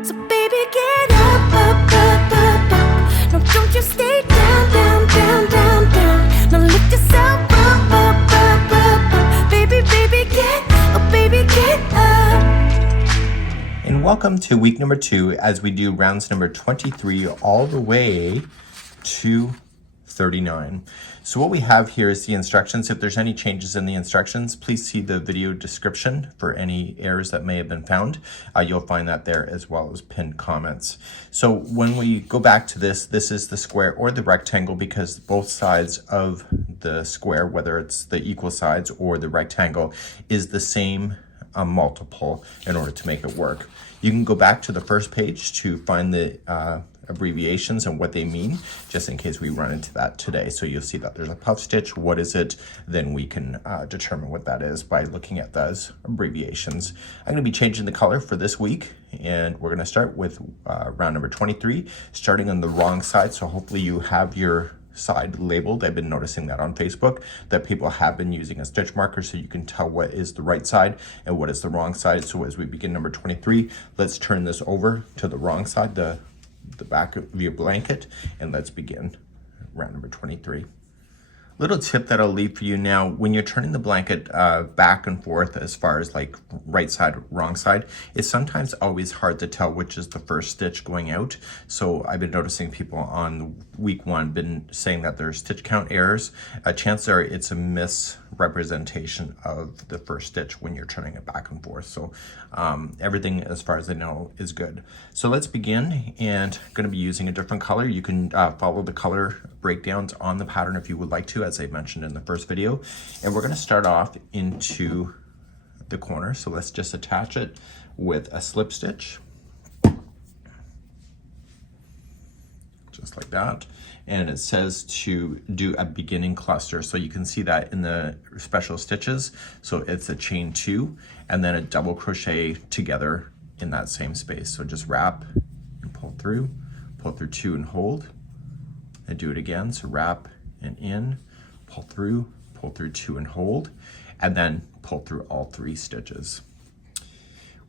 So baby, get up, up, up, up, up. No, don't you stay down, down, down, down, down. Now lift yourself up, up, up, up, up. Baby, baby, get up, baby, get up. And welcome to week number 2 as we do rounds number 23 all the way to 39. So what we have here is the instructions. If there's any changes in the instructions, please see the video description for any errors that may have been found. You'll find that there as well as pinned comments. So when we go back to this is the square or the rectangle because both sides of the square, whether it's the equal sides or the rectangle, is the same multiple in order to make it work. You can go back to the first page to find the abbreviations and what they mean, just in case we run into that today. So you'll see that there's a puff stitch. What is it? Then we can determine what that is by looking at those abbreviations. I'm going to be changing the color for this week, and we're going to start with round number 23, starting on the wrong side. So hopefully you have your side labeled. I've been noticing that on Facebook that people have been using a stitch marker so you can tell what is the right side and what is the wrong side. So as we begin number 23, let's turn this over to the wrong side, the back of your blanket, and let's begin round number 23. Little tip that I'll leave for you now, when you're turning the blanket back and forth as far as like right side, wrong side, it's sometimes always hard to tell which is the first stitch going out. So I've been noticing people on week 1 been saying that there's stitch count errors. Chances are it's a misrepresentation of the first stitch when you're turning it back and forth. So everything as far as I know is good. So let's begin, and I'm going to be using a different color. You can follow the color breakdowns on the pattern if you would like to, as I mentioned in the first video. And we're going to start off into the corner. So let's just attach it with a slip stitch. Just like that. And it says to do a beginning cluster. So you can see that in the special stitches. So it's a chain 2 and then a double crochet together in that same space. So just wrap and pull through 2 and hold, and do it again. So wrap and in, pull through 2 and hold, and then pull through all 3 stitches.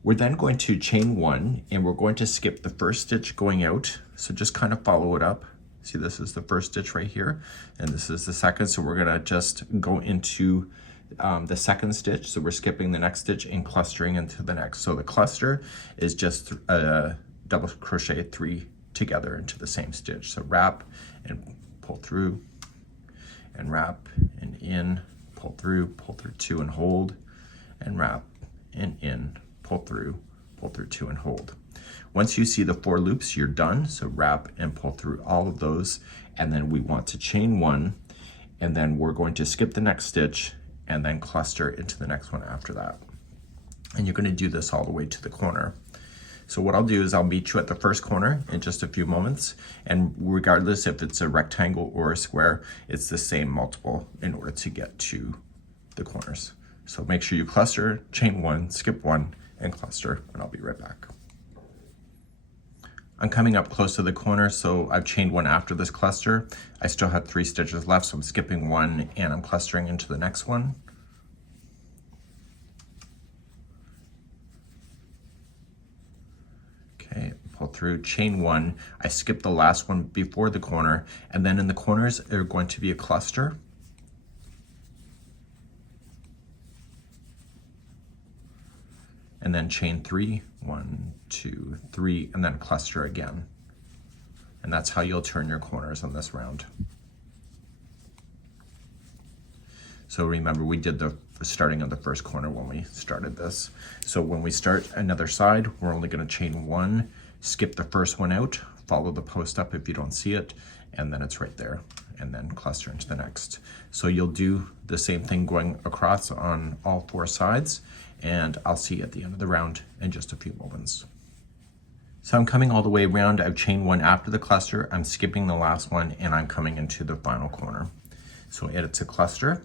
We're then going to chain 1, and we're going to skip the first stitch going out. So just kind of follow it up. See, this is the first stitch right here, and this is the second. So we're gonna just go into the second stitch. So we're skipping the next stitch and clustering into the next. So the cluster is just a double crochet 3 together into the same stitch. So wrap and pull through, and wrap and in, pull through 2 and hold, and wrap and in, pull through 2 and hold. Once you see the 4 loops, you're done. So wrap and pull through all of those, and then we want to chain 1, and then we're going to skip the next stitch and then cluster into the next one after that. And you're going to do this all the way to the corner. So what I'll do is I'll meet you at the first corner in just a few moments, and regardless if it's a rectangle or a square, it's the same multiple in order to get to the corners. So make sure you cluster, chain 1, skip 1, and cluster, and I'll be right back. I'm coming up close to the corner, so I've chained 1 after this cluster. I still have 3 stitches left, so I'm skipping 1 and I'm clustering into the next one. Okay, pull through, chain 1. I skip the last one before the corner, and then in the corners are going to be a cluster. And then chain 3, 1, 2, 3, and then cluster again. And that's how you'll turn your corners on this round. So remember, we did the starting of the first corner when we started this. So when we start another side, we're only going to chain 1, skip the first one out, follow the post up if you don't see it, and then it's right there, and then cluster into the next. So you'll do the same thing going across on all 4 sides, and I'll see you at the end of the round in just a few moments. So I'm coming all the way around. I've chained 1 after the cluster, I'm skipping the last one, and I'm coming into the final corner. So it's a cluster.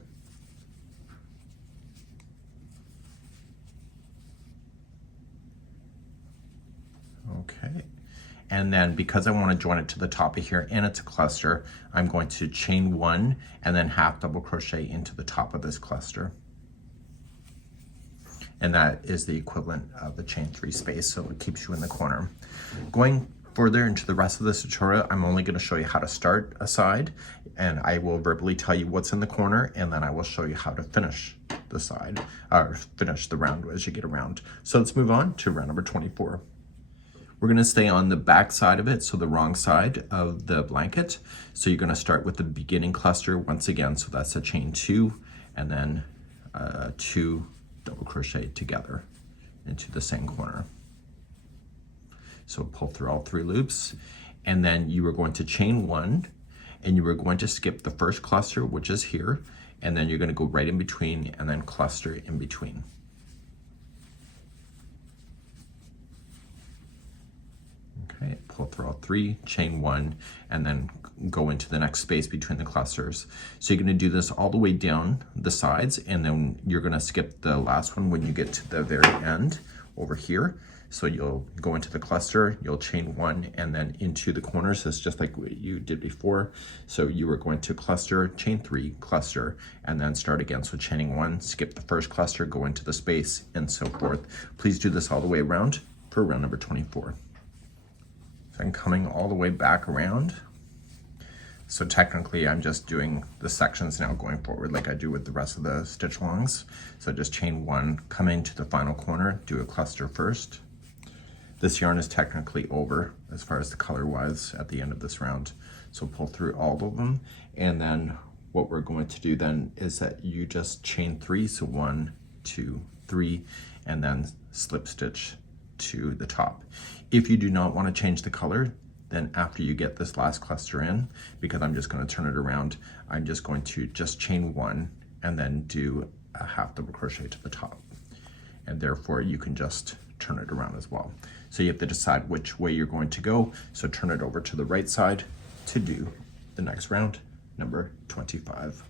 Okay, and then because I want to join it to the top of here and it's a cluster, I'm going to chain 1 and then half double crochet into the top of this cluster. and that is the equivalent of the chain 3 space, so it keeps you in the corner. Going further into the rest of this tutorial, I'm only going to show you how to start a side, and I will verbally tell you what's in the corner, and then I will show you how to finish the side, or finish the round as you get around. So let's move on to round number 24. We're going to stay on the back side of it, so the wrong side of the blanket. So you're going to start with the beginning cluster once again, so that's a chain 2, and then 2 double crochet together into the same corner. So pull through all 3 loops, and then you are going to chain 1, and you are going to skip the first cluster, which is here, and then you're going to go right in between and then cluster in between. Okay, pull through all 3, chain 1, and then go into the next space between the clusters. So you're going to do this all the way down the sides, and then you're going to skip the last one when you get to the very end over here. So you'll go into the cluster, you'll chain 1, and then into the corners. It's just like what you did before. So you were going to cluster, chain 3, cluster, and then start again. So chaining 1, skip the first cluster, go into the space, and so forth. Please do this all the way around for round number 24. So I'm coming all the way back around. So technically I'm just doing the sections now going forward like I do with the rest of the stitch alongs. So just chain 1, come into the final corner, do a cluster first. This yarn is technically over as far as the color wise at the end of this round. So pull through all of them, and then what we're going to do then is that you just chain 3, so 1, 2, 3, and then slip stitch to the top. If you do not want to change the color, then after you get this last cluster in, because I'm just going to turn it around, I'm just going to just chain 1 and then do a half double crochet to the top, and therefore you can just turn it around as well. So you have to decide which way you're going to go. So turn it over to the right side to do the next round, number 25.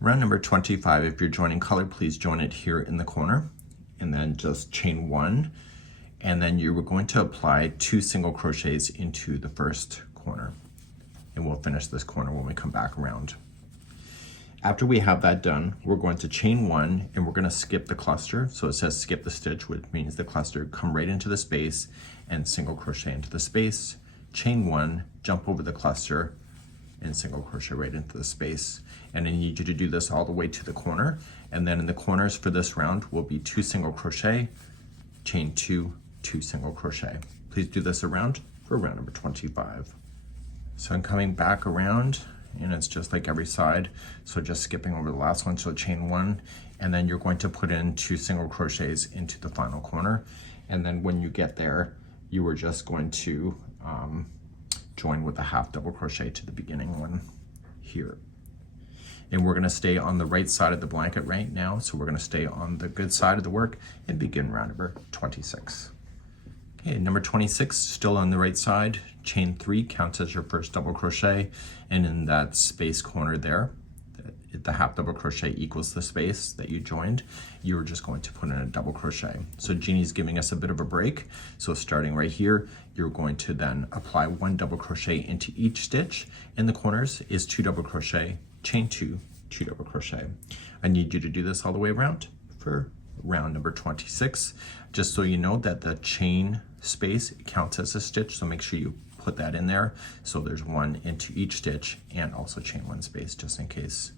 Round number 25, if you're joining color, please join it here in the corner, and then just chain 1, and then you were going to apply 2 single crochets into the first corner, and we'll finish this corner when we come back around. After we have that done, we're going to chain 1, and we're going to skip the cluster. So it says skip the stitch, which means the cluster come right into the space and single crochet into the space, chain 1, jump over the cluster, and single crochet right into the space. And I need you to do this all the way to the corner, and then in the corners for this round will be 2 single crochet, chain 2, 2 single crochet. Please do this around for round number 25. So I'm coming back around, and it's just like every side. So just skipping over the last one, so chain 1, and then you're going to put in 2 single crochets into the final corner. And then when you get there, you are just going to join with a half double crochet to the beginning one here. And we're going to stay on the right side of the blanket right now. So we're going to stay on the good side of the work and begin round number 26. Okay, number 26, still on the right side, chain 3 counts as your first double crochet, and in that space corner there, the half double crochet equals the space that you joined, you're just going to put in a double crochet. So Jeannie's giving us a bit of a break. So starting right here, you're going to then apply 1 double crochet into each stitch. In the corners is 2 double crochet, chain 2, 2 double crochet. I need you to do this all the way around for round number 26, just so you know that the chain space counts as a stitch, so make sure you put that in there. So there's 1 into each stitch, and also chain 1 space, just in case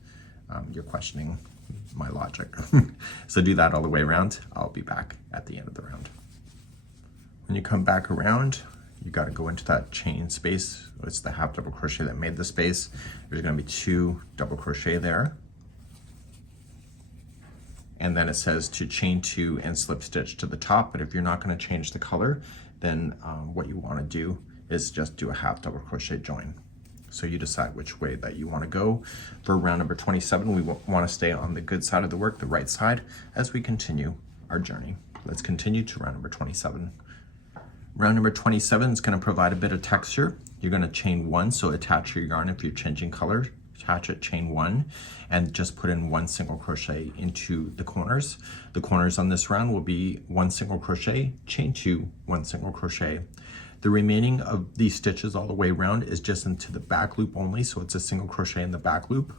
you're questioning my logic. So do that all the way around. I'll be back at the end of the round. When you come back around, you got to go into that chain space. It's the half double crochet that made the space. There's going to be 2 double crochet there, and then it says to chain 2 and slip stitch to the top. But if you're not going to change the color, then what you want to do is just do a half double crochet join. So you decide which way that you want to go. For round number 27, we want to stay on the good side of the work, the right side, as we continue our journey. Let's continue to round number 27. Round number 27 is going to provide a bit of texture. You're going to chain 1, so attach your yarn if you're changing color. Attach it, chain 1, and just put in 1 single crochet into the corners. The corners on this round will be 1 single crochet, chain 2, 1 single crochet. The remaining of these stitches all the way around is just into the back loop only, so it's a single crochet in the back loop.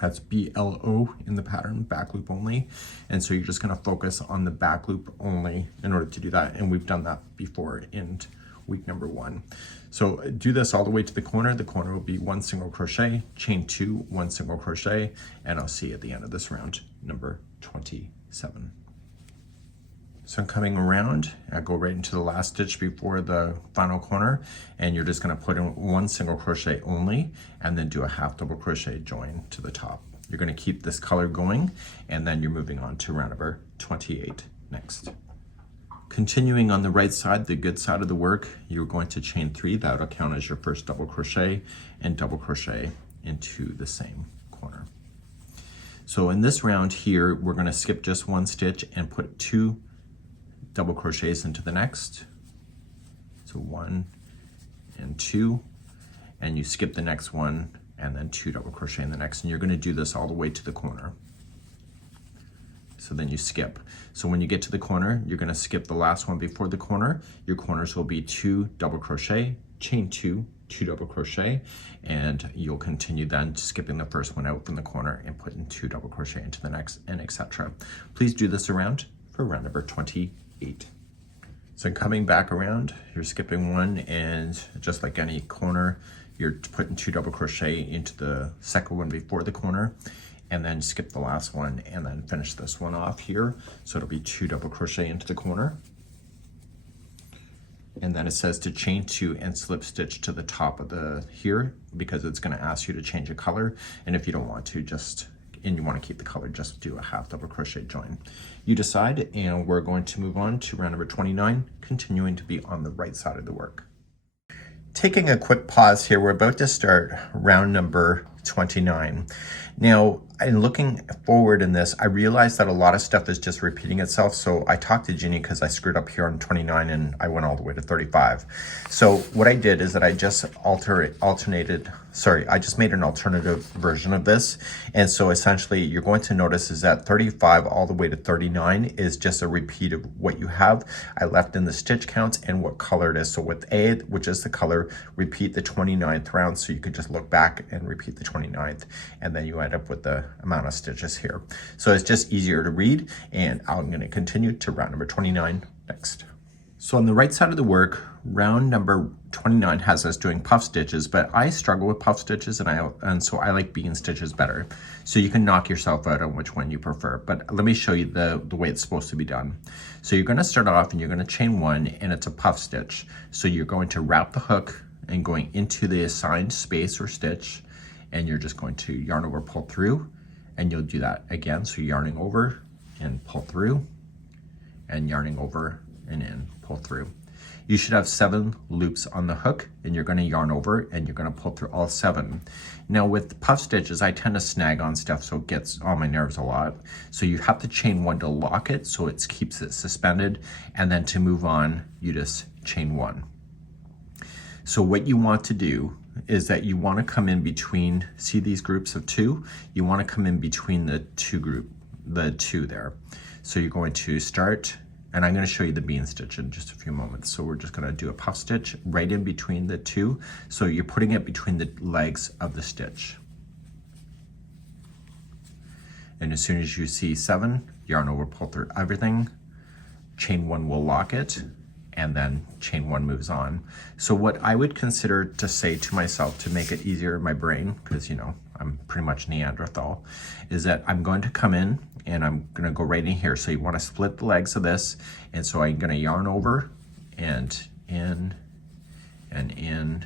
That's BLO in the pattern, back loop only. And so you're just gonna focus on the back loop only in order to do that. And we've done that before in week number 1. So do this all the way to the corner. The corner will be 1 single crochet, chain 2, 1 single crochet, and I'll see you at the end of this round, number 27. So I'm coming around, I go right into the last stitch before the final corner, and you're just gonna put in 1 single crochet only, and then do a half double crochet join to the top. You're gonna keep this color going, and then you're moving on to round number 28 next. Continuing on the right side, the good side of the work, you're going to chain 3, that'll count as your first double crochet, and double crochet into the same corner. So in this round here, we're gonna skip just 1 stitch and put 2 double crochets into the next. So 1 and 2, and you skip the next one, and then 2 double crochet in the next, and you're gonna do this all the way to the corner. So then you skip. So when you get to the corner, you're gonna skip the last one before the corner. Your corners will be 2 double crochet, chain 2, 2 double crochet, and you'll continue then skipping the first one out from the corner and putting 2 double crochet into the next, and etc. Please do this around for round number 28. So coming back around, you're skipping 1, and just like any corner, you're putting 2 double crochet into the second one before the corner, and then skip the last one and then finish this one off here. So it'll be 2 double crochet into the corner. And then it says to chain 2 and slip stitch to the top of the here, because it's gonna ask you to change a color. And if you don't want to, and you want to keep the color, just do a half double crochet join. You decide, and we're going to move on to round number 29, continuing to be on the right side of the work. Taking a quick pause here, we're about to start round number 29. Now, in looking forward in this, I realized that a lot of stuff is just repeating itself. So I talked to Ginny because I screwed up here on 29 and I went all the way to 35. So what I did is that I just I just made an alternative version of this. And so essentially you're going to notice is that 35 all the way to 39 is just a repeat of what you have. I left in the stitch counts and what color it is. So with A, which is the color, repeat the 29th round. So you can just look back and repeat the 29th, and then you end up with the amount of stitches here. So it's just easier to read, and I'm going to continue to round number 29 next. So on the right side of the work, round number 29 has us doing puff stitches, but I struggle with puff stitches, and so I like bean stitches better. So you can knock yourself out on which one you prefer, but let me show you the way it's supposed to be done. So you're going to start off and you're going to chain 1, and it's a puff stitch. So you're going to wrap the hook and going into the assigned space or stitch, and you're just going to yarn over, pull through, and you'll do that again. So yarning over and pull through, and yarning over and in, pull through. You should have 7 loops on the hook, and you're going to yarn over and you're going to pull through all 7. Now with puff stitches, I tend to snag on stuff, so it gets on my nerves a lot. So you have to chain 1 to lock it, so it keeps it suspended, and then to move on, you just chain 1. So what you want to do is that you want to come in between, see these groups of 2? You want to come in between the 2 there. So you're going to start, and I'm going to show you the bean stitch in just a few moments. So we're just going to do a puff stitch right in between the 2. So you're putting it between the legs of the stitch. And as soon as you see 7, yarn over, pull through everything, chain 1 will lock it, and then chain 1 moves on. So what I would consider to say to myself to make it easier in my brain, because you know, I'm pretty much Neanderthal, is that I'm going to come in and I'm gonna go right in here. So you wanna split the legs of this, and so I'm gonna yarn over and in and in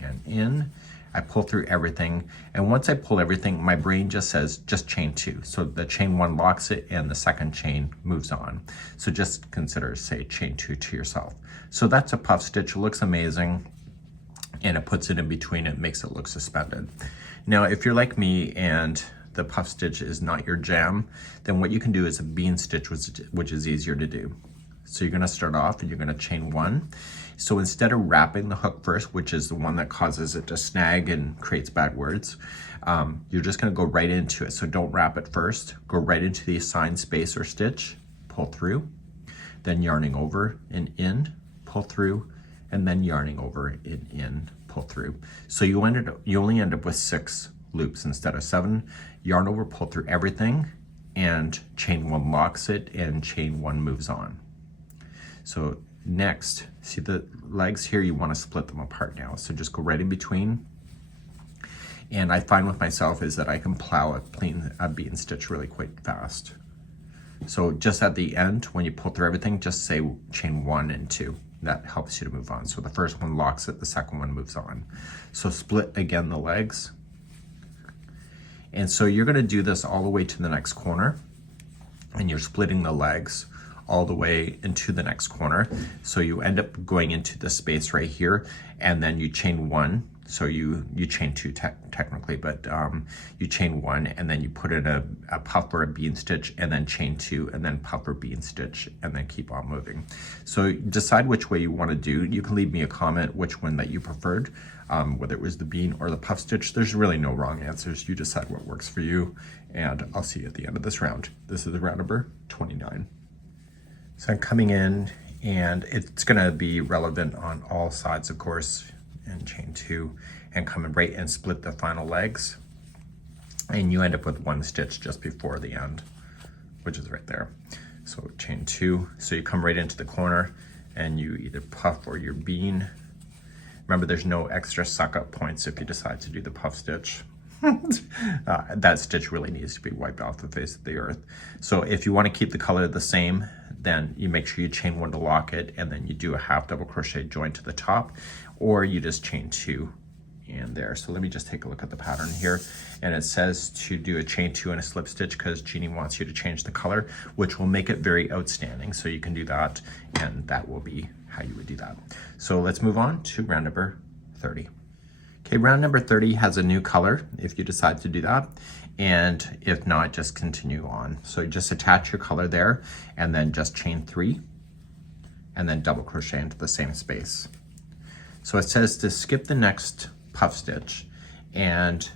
and in. I pull through everything, and once I pull everything, my brain just says just chain 2. So the chain 1 locks it and the second chain moves on. So just consider, say, chain 2 to yourself. So that's a puff stitch. It looks amazing, and it puts it in between. It makes it look suspended. Now if you're like me and the puff stitch is not your jam, then what you can do is a bean stitch, which is easier to do. So you're gonna start off and you're gonna chain 1. So instead of wrapping the hook first, which is the one that causes it to snag and creates bad words, you're just gonna go right into it. So don't wrap it first, go right into the assigned space or stitch, pull through, then yarning over and in, pull through, and then yarning over and in, pull through. So you only end up with 6 loops instead of 7. Yarn over, pull through everything, and chain 1 locks it, and chain 1 moves on. So next, see the legs here, you want to split them apart now. So just go right in between. And I find with myself is that I can plow a bean stitch really quite fast. So just at the end, when you pull through everything, just say chain 1 and 2. That helps you to move on. So the first one locks it, the second one moves on. So split again the legs. And so you're going to do this all the way to the next corner, and you're splitting the legs all the way into the next corner. So you end up going into the space right here, and then you chain 1. So you chain 2 technically, but you chain 1, and then you put in a puff or a bean stitch, and then chain 2, and then puff or bean stitch, and then keep on moving. So decide which way you want to do. You can leave me a comment which one that you preferred, whether it was the bean or the puff stitch. There's really no wrong answers. You decide what works for you, and I'll see you at the end of this round. This is round number 29. So I'm coming in, and it's going to be relevant on all sides, of course, and chain 2, and come in right and split the final legs, and you end up with 1 stitch just before the end, which is right there. So chain 2, so you come right into the corner, and you either puff or your bean. Remember, there's no extra suck up points if you decide to do the puff stitch. That stitch really needs to be wiped off the face of the earth. So if you want to keep the color the same, then you make sure you chain 1 to lock it, and then you do a half double crochet join to the top, or you just chain 2 in there. So let me just take a look at the pattern here, and it says to do a chain 2 and a slip stitch because Jeannie wants you to change the color, which will make it very outstanding. So you can do that, and that will be how you would do that. So let's move on to round number 30. Okay, round number 30 has a new color if you decide to do that, and if not, just continue on. So just attach your color there, and then just chain 3, and then double crochet into the same space. So it says to skip the next puff stitch, and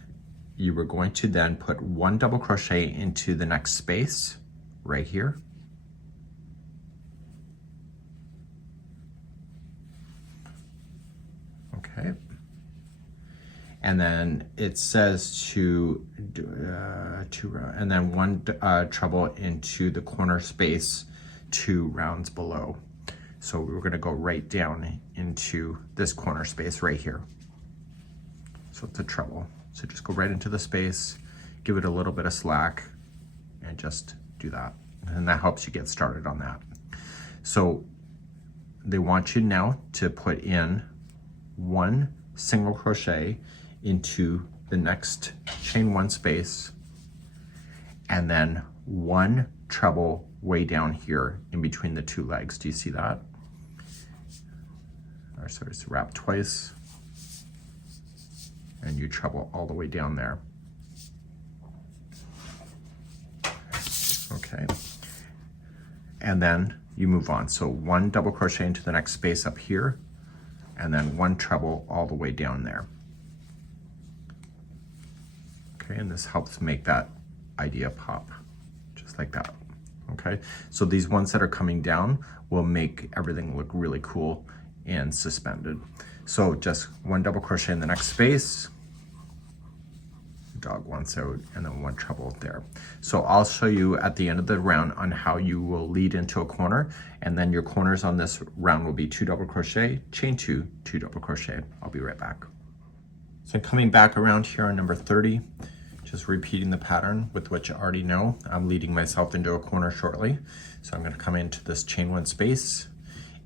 you were going to then put 1 double crochet into the next space right here. Okay. And then it says to do and then 1 treble into the corner space 2 rounds below. So we're going to go right down into this corner space right here. So it's a treble. So just go right into the space, give it a little bit of slack, and just do that. And that helps you get started on that. So they want you now to put in 1 single crochet into the next chain 1 space, and then 1 treble way down here in between the 2 legs. Do you see that? Or so it's wrap twice, and you treble all the way down there. Okay, and then you move on. So 1 double crochet into the next space up here, and then 1 treble all the way down there. Okay, and this helps make that idea pop, just like that. Okay, so these ones that are coming down will make everything look really cool and suspended. So just 1 double crochet in the next space, dog wants out, and then 1 treble there. So I'll show you at the end of the round on how you will lead into a corner, and then your corners on this round will be 2 double crochet, chain 2, 2 double crochet. I'll be right back. So coming back around here on number 30, just repeating the pattern with what you already know. I'm leading myself into a corner shortly. So I'm going to come into this chain 1 space,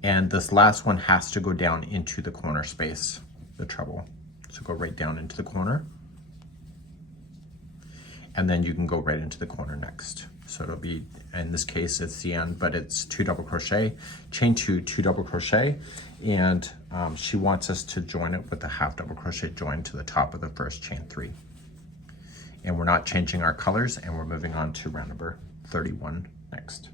and this last one has to go down into the corner space, the treble. So go right down into the corner, and then you can go right into the corner next. So it'll be, in this case, it's the end, but it's 2 double crochet, chain 2, 2 double crochet, and she wants us to join it with a half double crochet join to the top of the first chain 3. And we're not changing our colors, and we're moving on to round number 31 next.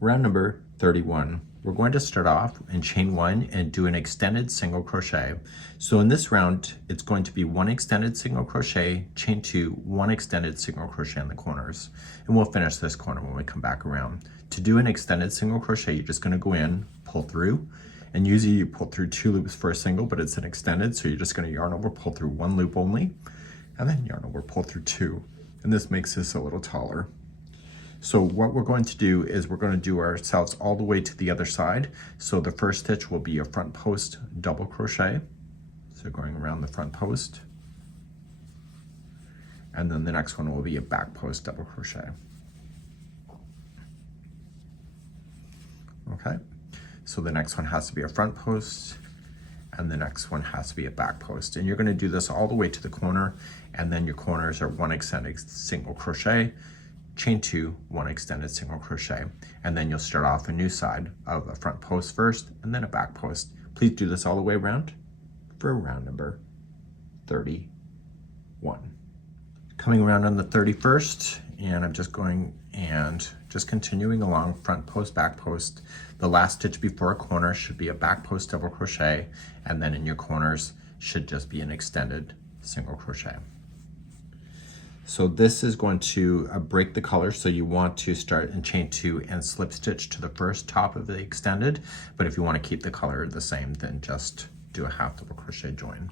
Round number 31, we're going to start off in chain 1 and do an extended single crochet. So in this round, it's going to be 1 extended single crochet, chain 2, 1 extended single crochet in the corners. And we'll finish this corner when we come back around. To do an extended single crochet, you're just going to go in, pull through, and usually you pull through 2 loops for a single, but it's an extended, so you're just going to yarn over, pull through 1 loop only, and then yarn over, pull through 2, and this makes this a little taller. So what we're going to do is we're going to do ourselves all the way to the other side. So the first stitch will be a front post double crochet, so going around the front post, and then the next one will be a back post double crochet. Okay, so the next one has to be a front post, and the next one has to be a back post, and you're going to do this all the way to the corner, and then your corners are 1 extended single crochet, chain 2, 1 extended single crochet, and then you'll start off a new side of a front post first and then a back post. Please do this all the way around for round number 31. Coming around on the 31st, and I'm just going and just continuing along, front post, back post. The last stitch before a corner should be a back post double crochet, and then in your corners should just be an extended single crochet. So this is going to break the color, so you want to start in chain 2 and slip stitch to the first top of the extended, but if you want to keep the color the same, then just do a half double crochet join.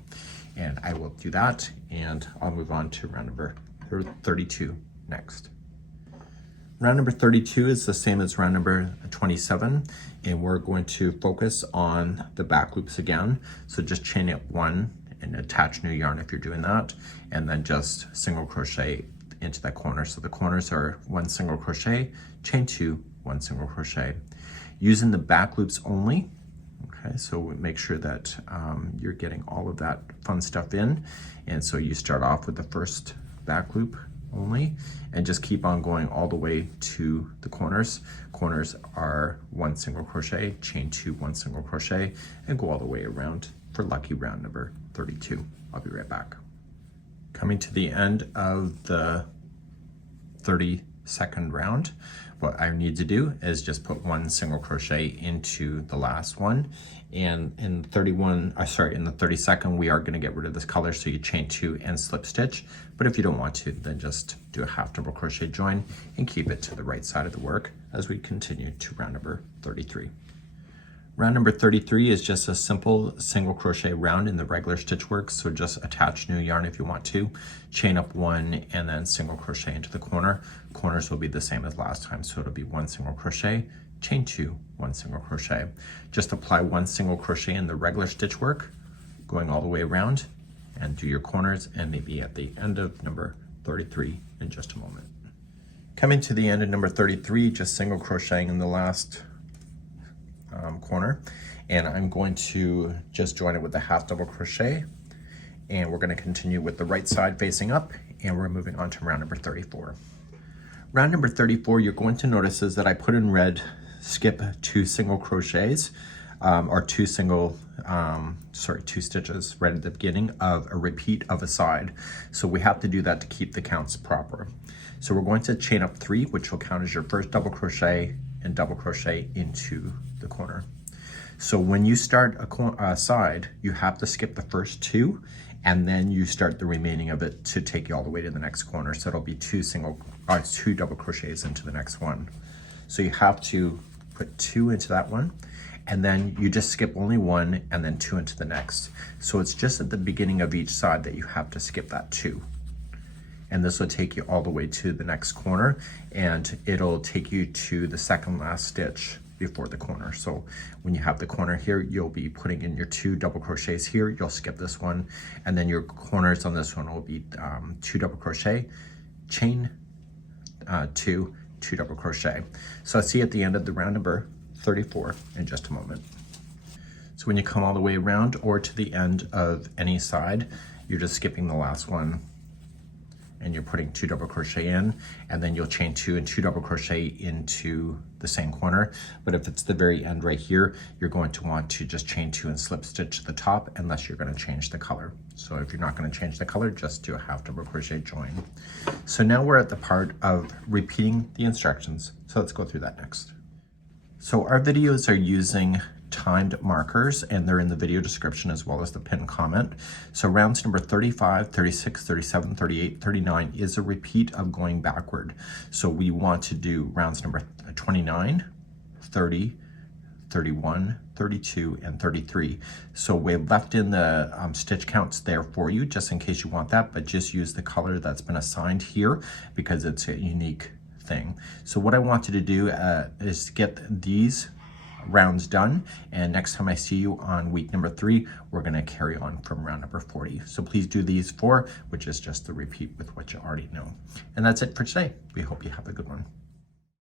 And I will do that, and I'll move on to round number 32 next. Round number 32 is the same as round number 27, and we're going to focus on the back loops again. So just chain up 1 and attach new yarn if you're doing that, and then just single crochet into that corner. So the corners are 1 single crochet, chain 2, 1 single crochet. Using the back loops only, okay, so make sure that you're getting all of that fun stuff in. And so you start off with the first back loop only, and just keep on going all the way to the corners. Corners are 1 single crochet, chain 2, 1 single crochet, and go all the way around for lucky round number 32. I'll be right back. Coming to the end of the 32nd round, what I need to do is just put 1 single crochet into the last one, and in the 32nd we are going to get rid of this color, so you chain 2 and slip stitch. But if you don't want to, then just do a half double crochet join and keep it to the right side of the work as we continue to round number 33. Round number 33 is just a simple single crochet round in the regular stitch work, so just attach new yarn if you want to, chain up 1 and then single crochet into the corner. Corners will be the same as last time, so it'll be 1 single crochet, chain 2, 1 single crochet. Just apply 1 single crochet in the regular stitch work, going all the way around, and do your corners, and maybe at the end of number 33 in just a moment. Coming to the end of number 33, just single crocheting in the last corner, and I'm going to just join it with a half double crochet, and we're going to continue with the right side facing up, and we're moving on to round number 34. Round number 34, you're going to notice is that I put in red skip 2 single crochets, or 2 stitches right at the beginning of a repeat of a side. So we have to do that to keep the counts proper. So we're going to chain up 3, which will count as your first double crochet, and double crochet into the corner. So when you start a side, you have to skip the first 2, and then you start the remaining of it to take you all the way to the next corner. So it'll be 2 double crochets into the next one. So you have to put 2 into that one, and then you just skip only 1 and then 2 into the next. So it's just at the beginning of each side that you have to skip that 2. And this will take you all the way to the next corner, and it'll take you to the second last stitch before the corner. So when you have the corner here, you'll be putting in your 2 double crochets here, you'll skip this one, and then your corners on this one will be 2 double crochet, chain 2, 2 double crochet. So I'll see you at the end of the round number 34 in just a moment. So when you come all the way around or to the end of any side, you're just skipping the last one, and you're putting 2 double crochet in, and then you'll chain 2 and 2 double crochet into the same corner. But if it's the very end right here, you're going to want to just chain 2 and slip stitch to the top, unless you're going to change the color. So if you're not going to change the color, just do a half double crochet join. So now we're at the part of repeating the instructions. So let's go through that next. So our videos are using timed markers, and they're in the video description as well as the pinned comment. So rounds number 35, 36, 37, 38, 39 is a repeat of going backward. So we want to do rounds number 29, 30, 31, 32, and 33. So we've left in the stitch counts there for you, just in case you want that, but just use the color that's been assigned here because it's a unique thing. So what I want you to do is get these rounds done, and next time I see you on week number 3, we're going to carry on from round number 40. So please do these 4, which is just the repeat with what you already know. And that's it for today. We hope you have a good one.